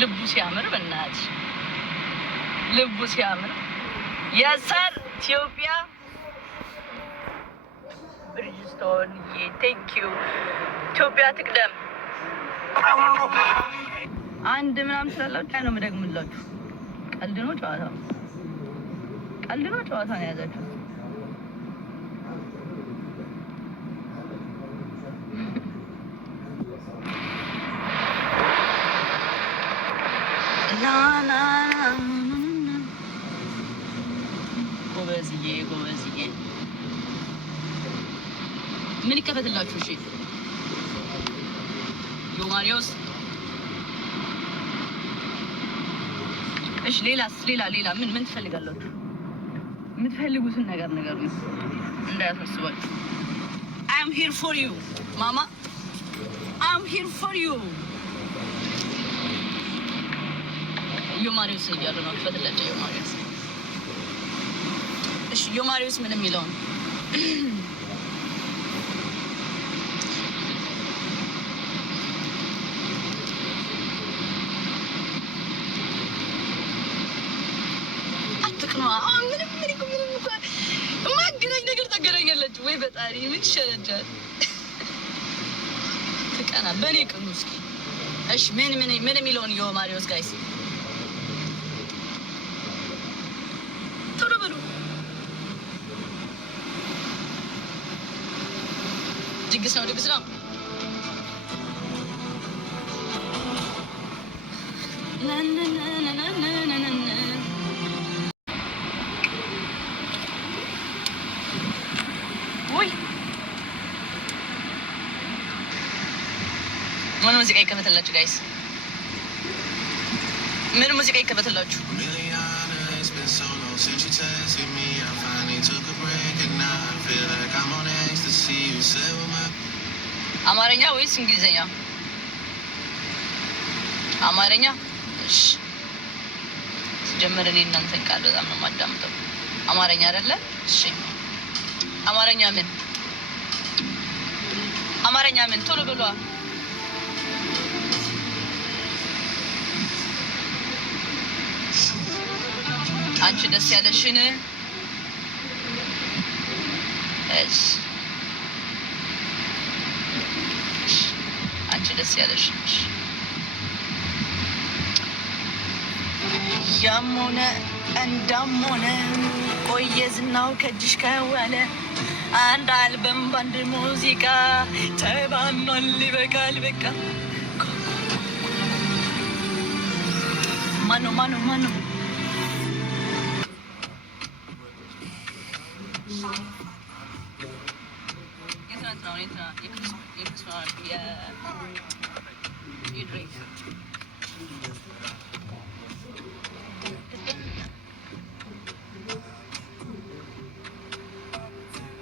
ልቡ ሲያምር በእናትሽ ልቡ ሲያምር የሰር ኢትዮጵያ ብሪጅስቶን ቴንክ ዩ ኢትዮጵያ ትቅደም። አንድ ምናምን ስላላችሁ ነው የምደግምላችሁ። ቀልድ ነው ጨዋታ ነው። ቀልድ ነው ጨዋታ ነው የያዛችሁ። ጎበዝዬ ጎበዝዬ ምን ይከፈትላችሁ? እሺ ዮማሪዮስ እሺ ሌላ ምን ትፈልጋላችሁ? የምትፈልጉትን ነገር ንገሩኝ እንዳያሳስባችሁ። I am here for you mama, I am here for you። ዮማሪዮስ እያሉ ነው ፈትላቸው። ዮማሪዮስ እሺ ዮማሪዮስ ምን የሚለው ነው? ማግናኝ ነገር ታገናኛለች ወይ? በጣሪ ምን ይሻላል? ትቀና በኔ ቅኑ እስኪ። እሺ ምን የሚለውን ዮማሪዮስ ጋይስ ቶሎ በሉ። ድግስ ነው ምን ሙዚቃ ይከፈትላችሁ ጋይስ? ምን ሙዚቃ ይከፈትላችሁ? አማርኛ ወይስ እንግሊዘኛ? አማርኛ። እሺ ሲጀምር እኔ እናንተን ቃል በጣም ነው የማዳምጠው። አማርኛ አይደለ? እሺ አማርኛ ምን ቶሎ ብሏ። አንቺ ደስ ያለሽን እሺ አንቺ ደስ ያለሽን ያሞነ እንዳሞነ ቆየ ዝናው ከእጅሽ ከዋለ አንድ አልበም ባንድ ሙዚቃ ተባኗል። ይበቃል በቃ። ማነው